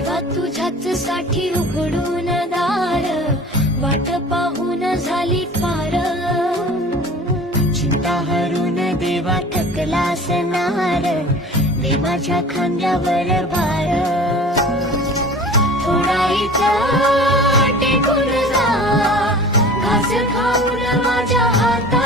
देवा तुझ्याच साठी उघडून दार, वाट पाहून झाली पार. चिंता हरून देवा थकला असणार, दे माझ्या खांद्यावर भार. थोडा इथं टेकून जा, घास खाऊन माझ्या हातात